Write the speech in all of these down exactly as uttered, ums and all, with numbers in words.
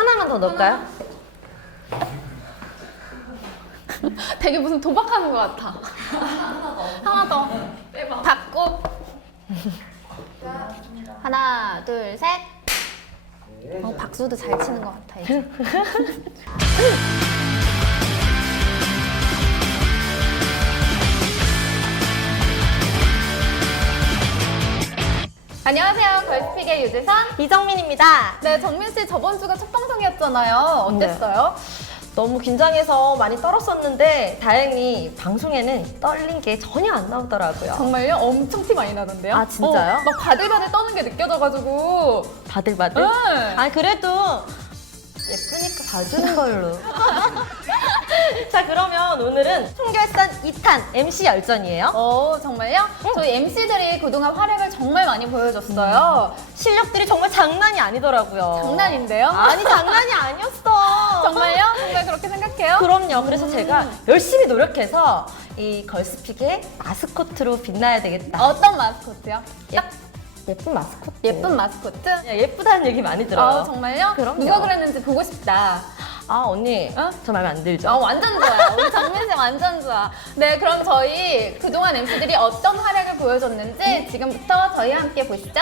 하나만 더 넣을까요? 되게 무슨 도박하는 것 같아. 하나 더. 대박. 받고. 하나, 둘, 셋. 어, 박수도 잘 치는 것 같아, 이제. 안녕하세요. 걸스픽의 유재선. 이정민입니다. 네, 정민 씨 저번 주가 첫 방송이었잖아요. 어땠어요? 너무 긴장해서 많이 떨었었는데 다행히 방송에는 떨린 게 전혀 안 나오더라고요. 정말요? 엄청 티 많이 나던데요? 아, 진짜요? 어, 막 바들바들 떠는 게 느껴져가지고. 바들바들? 응. 아 그래도 예쁘니까 봐주는 걸로. 자 그러면 오늘은 총결산 이 탄 엠씨 열전이에요. 어, 정말요? 응. 저희 엠씨들이 그동안 활약을 정말 많이 보여줬어요. 실력들이 정말 장난이 아니더라고요. 장난인데요? 아니 장난이 아니었어. 정말요? 정말 그렇게 생각해요? 그럼요. 그래서 제가 열심히 노력해서 이 걸스픽의 마스코트로 빛나야 되겠다. 어떤 마스코트요? 예, 예쁜 마스코트. 예쁜 마스코트? 야, 예쁘다는 얘기 많이 들어요. 아, 정말요? 그럼요. 누가 그랬는지 보고 싶다. 아 언니, 어? 저 마음에 안 들죠? 어, 완전 좋아요. 우리 정민 씨 완전 좋아. 네, 그럼 저희 그동안 엠씨들이 어떤 활약을 보여줬는지 지금부터 저희와 함께 보시죠.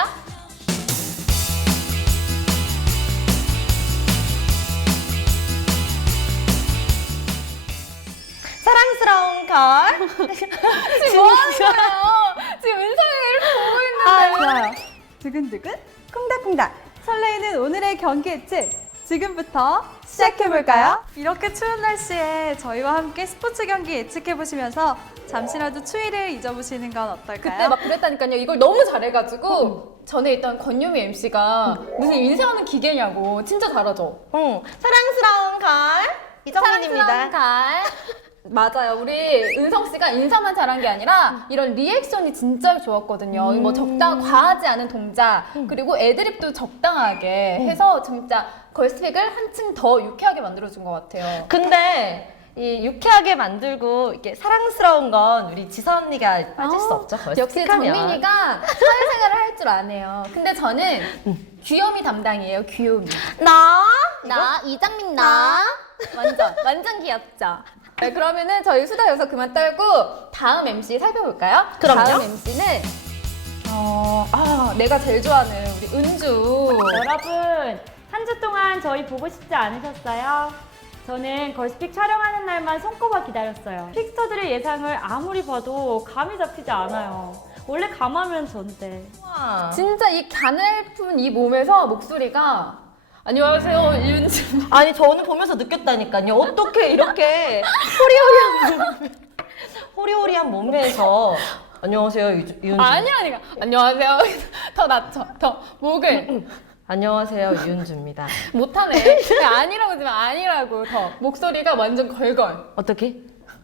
사랑스러운 걸. 지금 뭐 하는 거예요? 지금 은성이가 이렇게 보고 있는데. 아, 좋아요. 두근두근, 콩닥콩닥. 설레이는 오늘의 경기 예측. 지금부터 시작해볼까요? 이렇게 추운 날씨에 저희와 함께 스포츠 경기 예측해보시면서 잠시라도 추위를 잊어보시는 건 어떨까요? 그때 막 그랬다니까요. 이걸 너무 잘해가지고 전에 있던 권유미 엠씨가 무슨 인쇄하는 기계냐고. 진짜 잘하죠? 응, 사랑스러운 걸. 이정민입니다. 사랑스러운 갈. 맞아요. 우리 은성 씨가 인사만 잘한 게 아니라 이런 리액션이 진짜 좋았거든요. 음. 뭐 적당 과하지 않은 동작 그리고 애드립도 적당하게 해서 진짜 걸스픽을 한층 더 유쾌하게 만들어준 것 같아요. 근데 이 유쾌하게 만들고 이렇게 사랑스러운 건 우리 지선 언니가 빠질 수 아, 없죠. 역시 걸스픽하면. 정민이가 사회생활을 할 줄 아네요. 근데 저는 귀요미 담당이에요. 귀요미. 나? 나 이장민 나 완전 완전 귀엽죠. 네, 그러면은 저희 수다 여기서 그만 떨고 다음 엠씨 살펴볼까요? 그럼요. 다음 엠씨는 어, 아 내가 제일 좋아하는 우리 은주. 여러분, 한 주 동안 저희 보고 싶지 않으셨어요? 저는 걸스픽 촬영하는 날만 손꼽아 기다렸어요. 픽스터들의 예상을 아무리 봐도 감이 잡히지 않아요. 원래 감하면 전데. 우와. 진짜 이 가늘픈 이 몸에서 목소리가 안녕하세요 이은주. 아니 저는 보면서 느꼈다니까요. 어떻게 이렇게 호리호리한 몸, 호리호리한 몸매에서 안녕하세요 유- 이윤주. 아니라니까. 안녕하세요. 더 낮춰. 더 목을 안녕하세요 이윤주입니다. 못하네. 그냥 아니라고 하지만 아니라고 더 목소리가 완전 걸걸. 어떻게?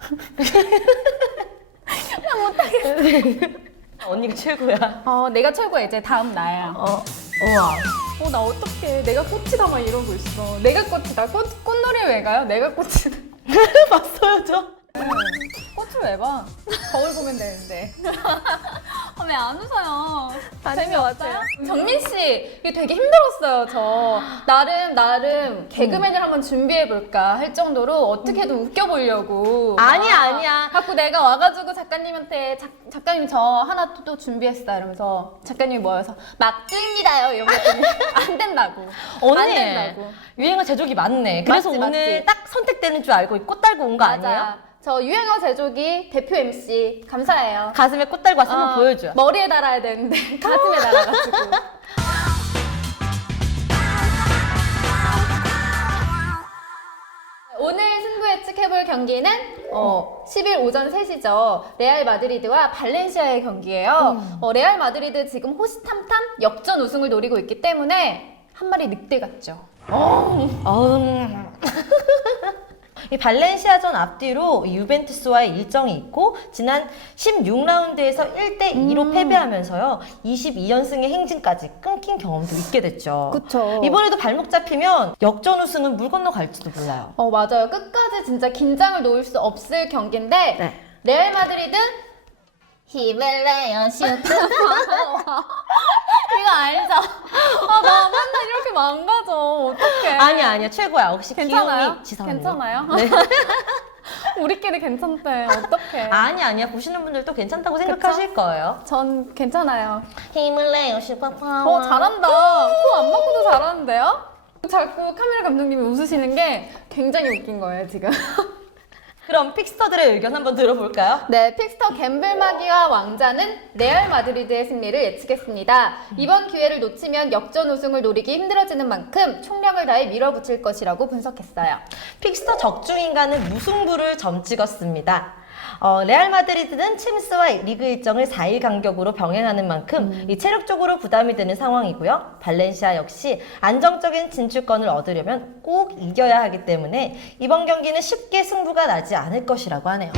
나 못하겠어. 언니가 최고야. 어 내가 최고야. 이제 다음 나야. 어, 우와. 어 나 어떡해. 내가 꽃이다 막 이러고 있어. 내가 꽃이다. 꽃, 꽃놀이 왜 가요? 내가 꽃이다. 봤어요 저? 꽃을 왜 봐? 거울 보면 되는데. 아, 왜 안 웃어요? 재미없어요? 정민 씨, 이게 되게 힘들었어요, 저. 나름, 나름 개그맨을 한번 준비해볼까 할 정도로 어떻게든 웃겨보려고. 아니야 막 아니야. 자꾸 내가 와가지고 작가님한테 작, 작가님 저 하나 또, 또 준비했어요 이러면서 작가님이 뭐여서 막주입니다요 이러고 했더니 안 된다고. 안 언니 된다고. 유행어 제조기 맞네. 그래서 맞지, 오늘 맞지. 딱 선택되는 줄 알고 꽃 달고 온 거 아니에요? 맞아. 저 유행어 제조기 대표 엠씨 감사해요. 가슴에 꽃 달고 왔으면 어, 보여줘요. 머리에 달아야 되는데 가슴에 달아가지고. 오늘 승부 예측해볼 경기는 어, 십 일 오전 세 시죠. 레알 마드리드와 발렌시아의 경기예요. 어, 레알 마드리드 지금 호시탐탐 역전 우승을 노리고 있기 때문에 한 마리 늑대 같죠. 음. 이 발렌시아전 앞뒤로 이 유벤투스와의 일정이 있고 지난 십육 라운드에서 일 대 이로 음. 패배하면서요 이십이 연승의 행진까지 끊긴 경험도 있게 됐죠. 그쵸. 이번에도 발목 잡히면 역전 우승은 물 건너 갈지도 몰라요. 어 맞아요. 끝까지 진짜 긴장을 놓을 수 없을 경기인데 네. 레알 마드리드 힘을 내요 슈퍼 이거 알죠? 아, 나 맨날 이렇게 망가져. 어떡해. 아니야 아니야 최고야. 역시 괜찮아요? 귀요미 지성. 괜찮아요? 네. 우리끼리 괜찮대. 어떡해. 아니 아니야 보시는 분들도 괜찮다고 생각하실 거예요. 전 괜찮아요. 힘을 내요 슈퍼파워. 어, 잘한다. 코 안 막고도 잘하는데요? 자꾸 카메라 감독님이 웃으시는 게 굉장히 웃긴 거예요, 지금. 그럼 픽스터들의 의견 한번 들어볼까요? 네, 픽스터 갬블마기와 왕자는 레알 마드리드의 승리를 예측했습니다. 이번 기회를 놓치면 역전 우승을 노리기 힘들어지는 만큼 총력을 다해 밀어붙일 것이라고 분석했어요. 픽스터 적중인가는 무승부를 점찍었습니다. 어, 레알 마드리드는 챔스와 리그 일정을 사 일 간격으로 병행하는 만큼 음. 이 체력적으로 부담이 되는 상황이고요. 발렌시아 역시 안정적인 진출권을 얻으려면 꼭 이겨야 하기 때문에 이번 경기는 쉽게 승부가 나지 않을 것이라고 하네요.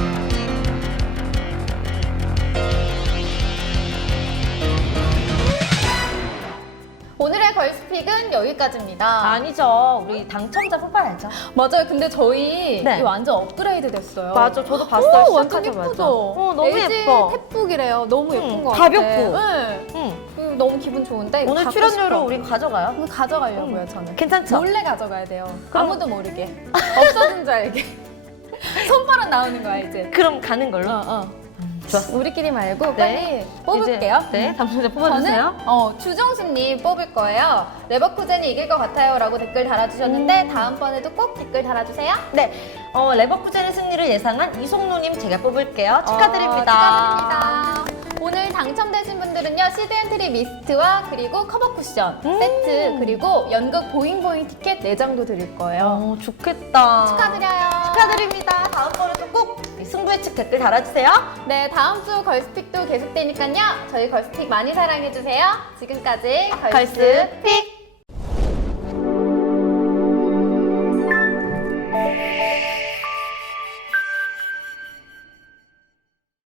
오늘의 걸스픽은 여기까지입니다. 아니죠. 우리 당첨자 뽑아야죠. 맞아요. 근데 저희 네. 이 완전 업그레이드 됐어요. 맞아. 저도 봤어요. 오, 완전 시작하자마자. 예쁘죠? 어, 너무 엘지 예뻐. 탭북이래요. 너무 예쁜 응, 것 같아. 가볍고. 네. 응. 음, 너무 기분 좋은데 이거 오늘 갖고 출연료로 싶어. 우리 가져가요. 이거 가져가려고요, 저는. 괜찮죠? 몰래 가져가야 돼요. 그럼- 아무도 모르게. 없어진 줄 알게. 손바닥 나오는 거야, 이제. 그럼 가는 걸로. 어, 어. 좋았어. 우리끼리 말고 네. 빨리 뽑을게요. 이제, 네, 당첨자 뽑아주세요. 저는 어, 주정수님 뽑을 거예요. 레버쿠젠이 이길 것 같아요 라고 댓글 달아주셨는데 음. 다음번에도 꼭 댓글 달아주세요. 네, 어, 레버쿠젠의 승리를 예상한 이송노님 제가 뽑을게요. 축하드립니다. 어, 축하드립니다. 오늘 당첨되신 분들은요 시드 엔트리 미스트와 그리고 커버 쿠션 음. 세트 그리고 연극 보잉보잉 티켓 네 장도 드릴 거예요. 어, 좋겠다. 축하드려요. 축하드립니다. 다음번에도 꼭 승부 예측 댓글 달아주세요. 네, 다음 주 걸스픽도 계속되니까요. 저희 걸스픽 많이 사랑해주세요. 지금까지 걸스 걸스픽.